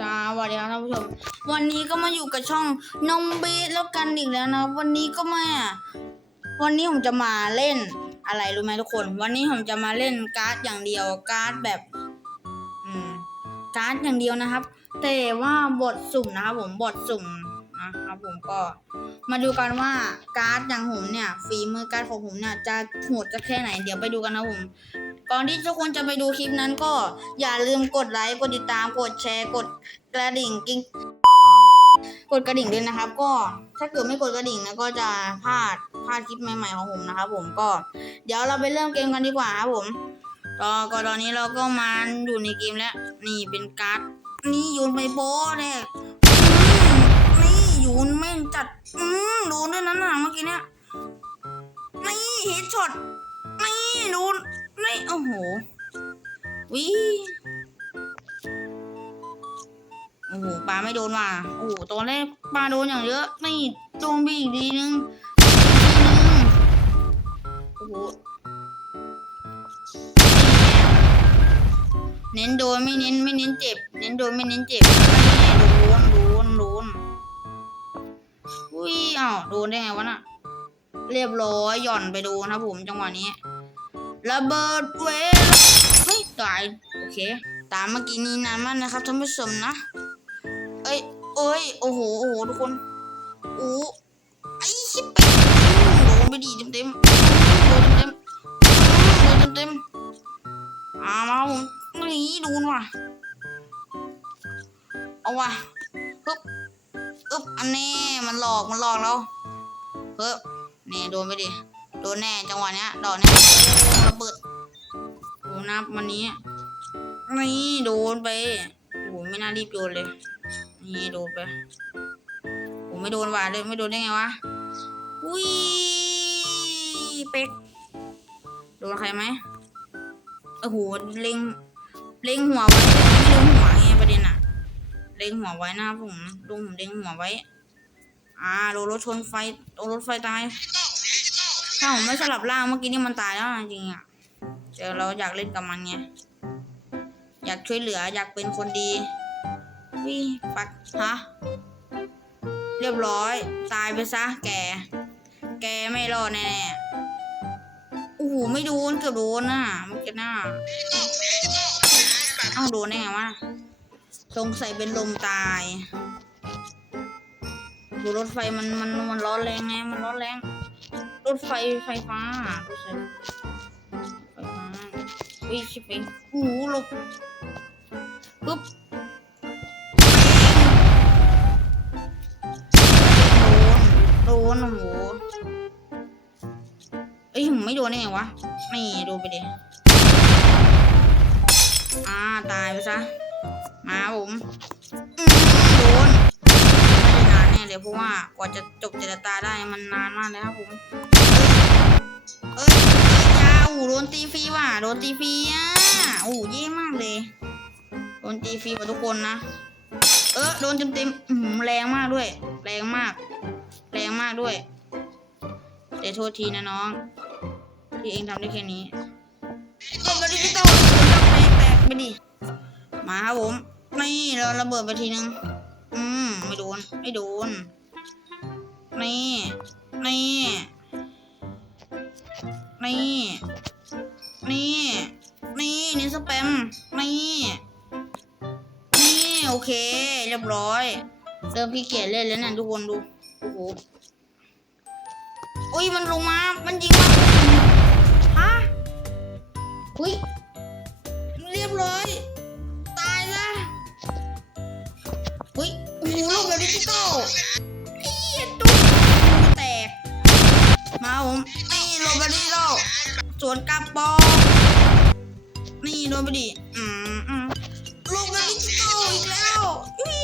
สวัสดีครับท่านผู้ชม วันนี้ก็มาอยู่กับช่องนมเบสแล้วกันอีกแล้วนะ วันนี้ก็มาวันนี้ผมจะมาเล่นอะไรรู้ไหมทุกคน วันนี้ผมจะมาเล่นการ์ดอย่างเดียว การ์ดแบบอืมการ์ดอย่างเดียวนะครับ แต่ว่าบทสุ่มนะครับผมบทสุ่ม นะครับผมก็มาดูกันว่าการ์ดอย่างผมเนี่ยฝีมือการ์ดของผมเนี่ยจะโหดจะแค่ไหนเดี๋ยวไปดูกันนะผม ก่อนที่ทุกคนจะไปดูคลิปนั้นก็อย่าลืมกดไลค์กดติดตามกดแชร์กดกระดิ่งกิ๊งกดกระดิ่งด้วยนะครับ ก็ถ้าเกิดไม่กดกระดิ่งนะก็จะพลาดพลาดคลิปใหม่ๆของผมนะครับผมก็ เดี๋ยวเราไปเริ่มเกมกันดีกว่าครับผมก็ก็ตอนนี้เราก็มาอยู่ในเกมแล้ว นี่เป็นการ์ดนี่โยนไปโบ้เนี่ย จัด อืมโดนด้วยนั้นน่ะเมื่อกี้เนี่ย นี่เฮดช็อต นี่โดนไม่โอ้โห วิโอ้โหปลาไม่โดนว่ะโอ้โหตอนแรกปลาโดนอย่างเยอะ นี่โดนไปอีกีนึงอีกทีนึงโอ้โหเน้นโดนไม่เน้นไม่เน้นเจ็บ เน้นโดนไม่เน้นเจ็บไม่โดนโดนโดน อุ้ยอ้าวโดนได้ไงวะน่ะ เรียบร้อยหย่อนไปโดนครับผมจังหวะนี้ ระเบิดเวลเฮ้ยตายโอเค ตามเมื่อกี้นี้นานมากนะครับท่านผู้ชมนะ เอ้ยเอ้ยโอ้โหโอ้โหทุกคนโอ้ไอ้ชิบไปโดนไปดีเต็มเต็มโดนเต็มโดนเต็มเต็มอ่ามาผมนี่โดนว่ะเอาว่ะปึ๊บ อึ๊บอันนี้มันหลอกมันหลอกเราเฮ้ยนี่โดนไปดิโดนแน่จังหวะเนี้ยดอกเนี้ยระเบิดโอ้นับวันนี้นี่โดนไปโอ้ไม่น่ารีบโดนเลยนี่โดนไปโอ้ไม่โดนวานเลยไม่โดนได้ไงวะอุ้ยเป็กโดนใครไหมโอ้โหเล็งเล็งหัวไว้แต่ไม่โดนหัวไงประเด็นอะ เล็งหัวไว้นะครับผมลุงผมเล็งหัวไว้ อ่าโดนรถชนไฟโดนรถไฟตายถ้าผมไม่สลับร่างเมื่อกี้นี่มันตายแล้วจริงๆอะแต่เราอยากเล่นกับมันไงอยากช่วยเหลืออยากเป็นคนดีวิปักฮะเรียบร้อย ตายไปซะแก แกไม่รอดแน่ๆโอ้โหไม่โดนเกือบโดนน่ะเมื่อกี้น่ะเอ้าโดนได้ไงวะ สงสัยเป็นลมตายดูรถไฟมันมันมันร้อนแรงไง มันร้อนแรง รถไฟไฟฟ้ารถไฟไฟฟ้าวิ่งชิบไปโอ้โหลบปุ๊บโดน โดนโอ้โหเอ้ยผมไม่โดนได้ไงวะไม่โดนไปดิ อ่า ตายไปซะ มาผมโดนไม่ได้นานแน่เลยเพราะว่ากว่าจะจบเจรตาได้มันนานมากเลยครับผมเอ้ยเอ้ยาอูโดนตีฟรีว่ะโดนตีฟรีอะโอ้เย่มากเลยโดนตีฟรีกว่าทุกคนนะเออโดนเต็มเต็มๆหือแรงมากด้วย แรงมาก แรงมากด้วยแต่โทษทีนะน้อง ที่เองทำได้แค่นี้ก็มาดิจิตอลแตกแตกไปดิ มาครับผม นี่เราระเบิดไปทีนึง อืม ไม่โดน ไม่โดน นี่ นี่ นี่ นี่ นี่นี่สแปม นี่ นี่ โอเค เรียบร้อย เริ่มขี้เกียจเล่นแล้วนะทุกคนดู โอ้โหอุ้ยมันลงมา มันยิงมาฮะอุ้ยเรียบร้อย ดิจิตอลไอ้เหี้ยดูแตก มาผมนี่โรบอร์ติโลสวนกลับบอลนี่โดนไปดิอืมอืมโรเบอร์ติโลอีกแล้วอุ้ย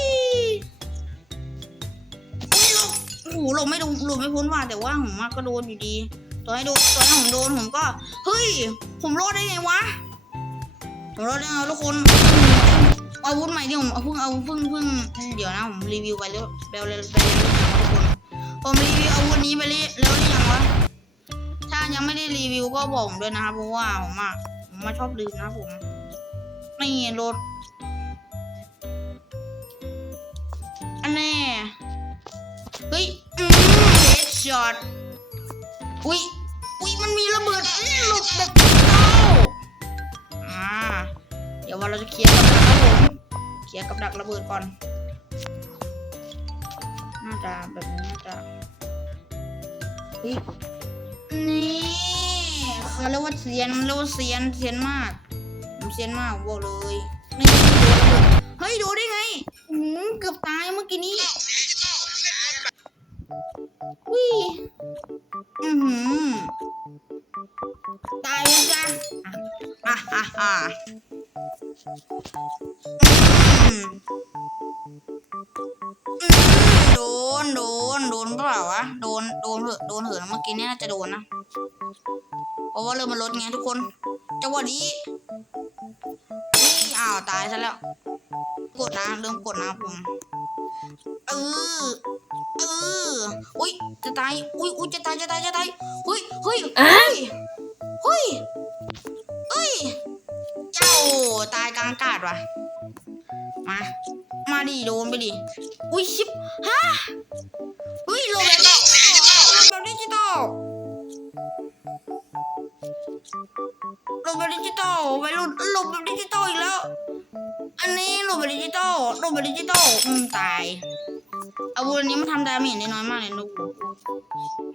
อุ้ยหลบโอ้โหหลบไม่โดนหลบไม่พ้นว่าแต่ว่าผมว่าก็โดนอยู่ดีตัวให้โดนตัวให้ผมโดนผมก็ เฮ้ย ผมรอดได้ไงวะผมรอดได้ไงทุกคน อาวุธใหม่ที่ผมเอาเพิ่งเอาเพิ่งเพิ่งเดี๋ยวนะผมรีวิวไปแล้วไปแล้วไปแล้วทุกคนผมรีวิวอาวุธนี้ไปแล้วหรือยังวะถ้ายังไม่ได้รีวิวก็บอกผมด้วยนะครับเพราะว่าผมอะผมมาชอบลืมนะผมนี่รถแน่เฮ้ยอืมเฮดช็อตอุ้ยอุ้ยมันมีระเบิดหลบแบบเต้าอ่าเดี๋ยวว่าเราจะเคลียร์กับดักครับผม เคลียร์กับดักระเบิดก่อน น่าจะแบบนี้น่าจะนี่เขาเรียกว่าเซียนเรียกว่าเซียนเซียนมากผมเซียนมากบอกเลยนี่เฮ้ยดูได้ไงอือเกือบตายเมื่อกี้นี้วิ่อือหือตายเลยจ้ะอะอะอะ โดน โดน โดนเปล่าวะ โดน โดนเหอะ โดนเหอะนะเมื่อกี้เนี่ยน่าจะโดนนะ เพราะว่าเริ่มมันลดไงทุกคน จังหวะนี้นี่อ้าวตายซะแล้ว กดนะเริ่มกดนะผมเออ เออ อุ้ยจะตาย อุ้ยอุ้ยจะตาย จะตาย จะตาย เฮ้ย เฮ้ย เฮ้ย เฮ้ยเฮ้ยเจ้า ตายกลางอากาศว่ะ มา มาดิโดนไปดิ อุ้ยชิบฮะเฮ้ยโลแบบนี้โลแบบดิจิตอลโลแบบดิจิตอลไปโลโลแบบดิจิตอลอีกแล้ว อันนี้โลแบบดิจิตอลโลแบบดิจิตอลอืมตายอาวุธอันนี้มันทำดาเมจน้อยมากเลยลูก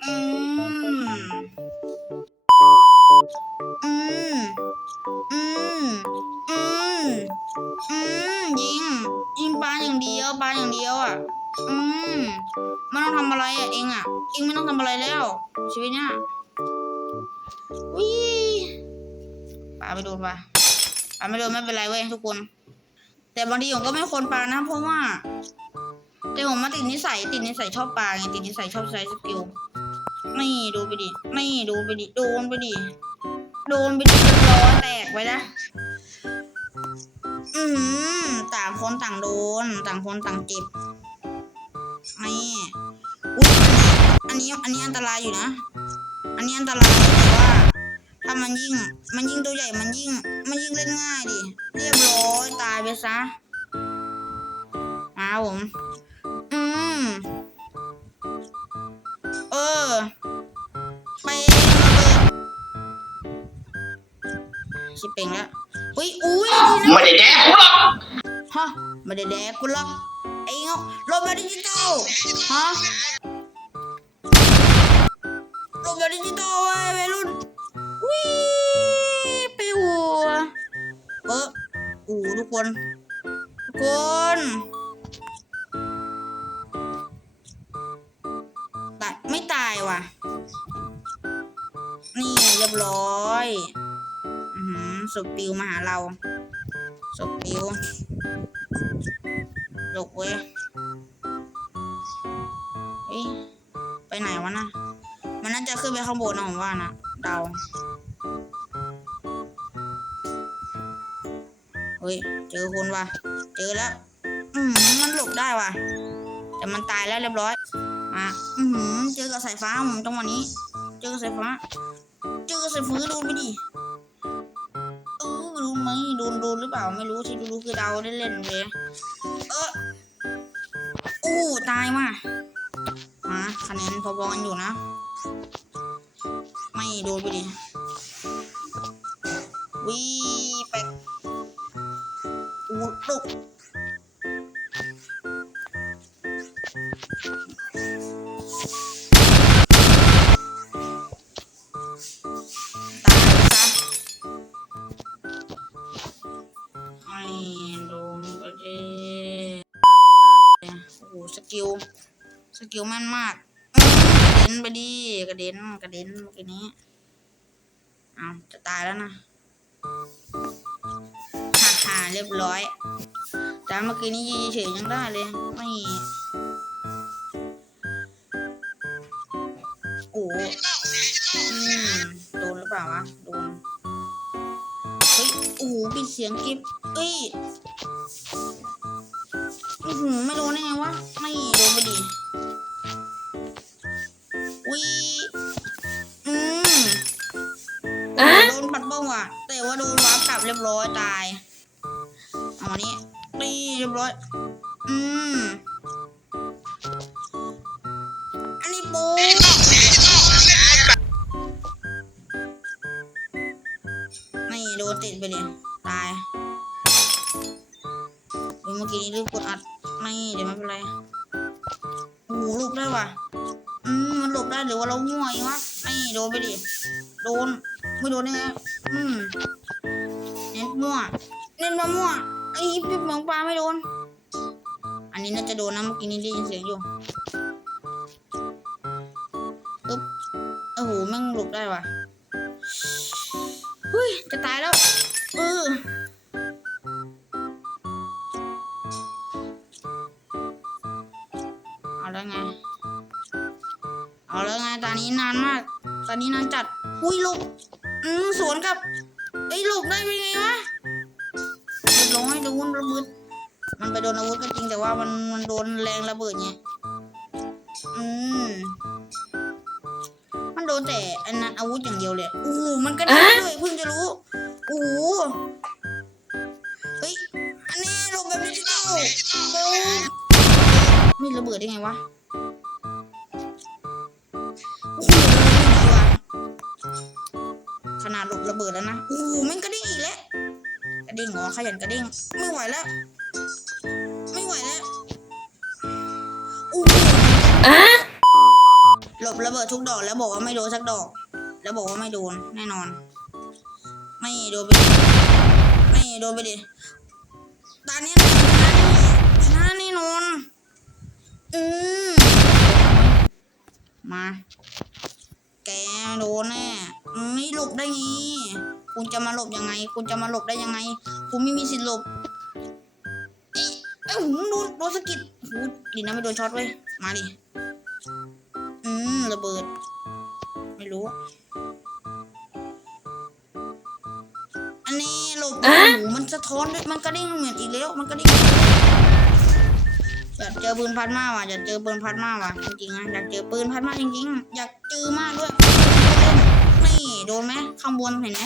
อืม องทำอะไรอะเองอะ เองไม่ต้องทำอะไรแล้ว ชีวิตเนี้ยวิปาไปโดนปะปาไม่โดนไม่เป็นไรเว้ยทุกคน แต่บางทีผมก็ไม่ควรปานะ เพราะว่า แต่ผมมาติดนิสัยติดนิสัยชอบปาไงติดนิสัยชอบใช้สกิลนี่ดูไปดินี่ดูไปดิโดนไปดิโดนไปดิเรียบร้อยแตกไปนะอืมต่างคนต่างโดน ต่างคนต่างเจ็บ อันนี้อันนี้อันตรายอยู่นะ อันนี้อันตรายแต่ว่าถ้ามันยิ่ง มันยิ่งตัวใหญ่มันยิ่ง มันยิ่งเล่นง่ายดิ เรียบร้อยตายไปซะมาผม อืม เออ ไประเบิดชิบเป่งแล้วอุ้ยอุ้ยดีนะไม่ได้แดกกูหรอกฮะไม่ได้แดกกูหรอกไอ้เงาโรบอทดิจิตอลฮะโรบอท ดิจิตอลเว้ยวัยรุ่นวิไปหัวเออโอ้ทุกคน ทุกคนตายไม่ตายว่ะ นี่เรียบร้อยอือหือศพปิวมาหาเราศพปิวหลกเว้ยเฮ้ยไปไหนวะน่ะ มันน่าจะขึ้นไปข้างบนนะผมว่านะเดาเฮ้ย เจอคนว่ะ เจอแล้ว อืมมันหลบได้ว่ะ แต่มันตายแล้วเรียบร้อยมาอืมเจอกับสายฟ้าผมจังหวะนี้ เจอกับสายฟ้า เจอกับสายฟ้าโดนไปดิเออรู้ไหมโดนโดนหรือเปล่าไม่รู้ที่รู้คือเดาเล่นๆเลยเอออู้ตายว่ะมาคะแนนพอๆกันอยู่นะ โดนไปดิวีไปกอู้ลุกตายซะไม่โดนไปดิโอ้โหสกิลสกิลแม่นมากกระเด็นไปดิกระเด็นกระเด็นเมื่อกี้นี้ เอาจะตายแล้วนะฮ่าฮ่าเรียบร้อย แต่เมื่อกี้นี้ยืนเฉยยังได้เลยไม่โอ้โอืมโดนหรือเปล่าวะ โดน เฮ้ย โอ้โหปิดเสียงกิฟเอ้ยหือไม่โดนได้ไงวะ ไม่โดนไปดิ ว่าโดนวาร์ปกลับเรียบร้อยตายอ๋อนี่นี่เรียบร้อย อืม อันนี้ปูไม่โดนติดไปเลยตายเดี๋ยวเมื่อกี้นี้ลูมกดอัดไม่เดี๋ยวไม่เป็นไรโอ้หลบได้ว่ะ อืมมันหลบได้หรือว่าเราง่วยวะไม่โดนไปดิ โดน ไม่โดนได้ไง อืมเน้นมั่วเน้นมามั่วไอ้พี่หมองปลาไม่โดน อันนี้น่าจะโดนนะเมื่อกี้นี้ได้ยินเสียงอยู่ปึ๊บโอ้โหแม่งหลบได้ว่ะเฮ้ยจะตายแล้วเออเอาแล้วไง เอาแล้วไงตอนนี้นานมาก ตอนนี้นานจัด อุ้ยหลบ อืมสวนกับไอ้ยหลบได้เป็นไงวะเรียบร้อยโดนระเบิดมันไปโดนอาวุธก็จริงแต่ว่ามันมันโดนแรงระเบิดไงอืมมันโดนแต่อันนั้นอาวุธอย่างเดียวเลยโอ้โหมันก็ได้ด้วยเพิ่งจะรู้โอ้โหเฮ้ยอันนี้หลบแบบดิจิตอลโอ้ไม่ระเบิดได้ไงวะ บระเบิดแล้วนะโอ้โหแม่งกระเด้งอีกแล้วกระเด้งเหรอขยันกระเด้งไม่ไหวแล้ว ไม่ไหวแล้วโอ้โหหลบระเบิดทุกดอกแล้วบอกว่าไม่โดนสักดอก แล้วบอกว่าไม่โดนแน่นอน ไม่โดนไปดิไม่โดนไปดิ บได้ไงคุณจะมาหลบยังไง คุณจะมาหลบได้ยังไง คุณไม่มีสิทธิ์หลบเอ้หูโดนโดนสะกิดหูดีนะไม่โดนช็อตเว้ยมาดิอืมระเบิด ไม่รู้ อันนี้หลบโอ้โหมันสะท้อนด้วยมันกระดิ่งเหมือนอีกแล้ว มันกระดิ่งอยากเจอปืนพัดมาว่ะอยากเจอปืนพัดมาว่ะจริงๆนะอยากเจอปืนพัดมาจริงๆ อยากเจอมากด้วย โดนไหมข้างบนเห็นไหม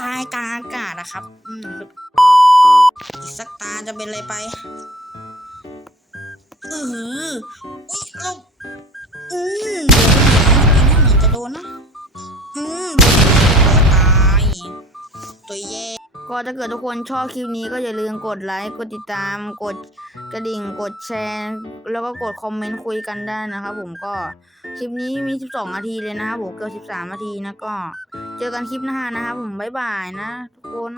ตายกลางอากาศอะครับ อืมอีกสักตาจะเป็นอะไรไปเอออุ้ยเราอืมโดนเหมือนจะโดนนะ อืมโดนตัวตายตัวแย่ก็ถ้าเกิดทุกคนชอบคลิปนี้ก็อย่าลืมกดไลค์ กดติดตาม กดกระดิ่ง กดแชร์ แล้วก็กดคอมเมนต์คุยกันได้นะครับผมก็ คลิปนี้มี 12 นาทีเลยนะครับผมเกือบ 13 นาทีนะก็ เจอกันคลิปหน้านะครับผมบ๊ายบายนะทุกคน